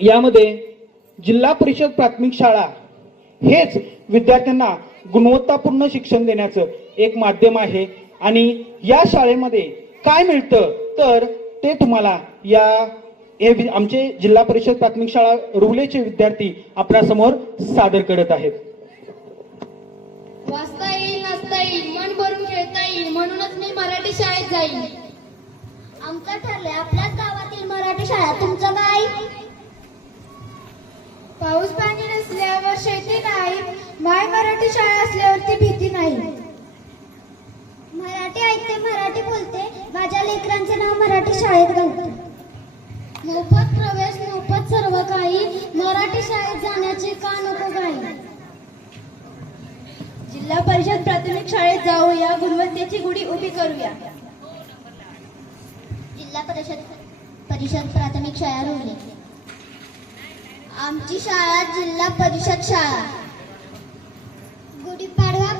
यामध्ये जिल्हा परिषद प्राथमिक शाळा हेच विद्यार्थ्यांना गुणवत्तापूर्ण शिक्षण देण्याचं एक माध्यम आहे आणि या शाळेमध्ये काय मिळतं तर ते तुम्हाला आमचे जिल्हा परिषद प्राथमिक शाळा रुवलेचे विद्यार्थी आपल्यासमोर सादर करत आहेत. वाचता येईल, नाचता येईल, मन भरून खेळता येईल, म्हणूनच मी मराठी शाळेत जाईल. आमचं ठरलंय आपल्याच गावातील मराठी शाळा. तुमचं काय? पाऊस पाणी नसल्यावर शेती नाही, माय मराठी शाळा असल्यावरती भीती नाही. मराठी ऐकते, मराठी बोलते, माझ्या लेकरांचे नाव मराठी शाळेत घालते. मोफत प्रवेश, मोफत सर्व काही, मराठी शाळेत जाण्याची का नको काही. जिल्हा परिषद प्राथमिक शाळेत जाऊया, गुणवत्तेची गुढी उभी करूया. जिल्हा परिषद प्राथमिक शाळा रुवले. आमची शाळा जिल्हा परिषद शाळा. गुढीपाडवा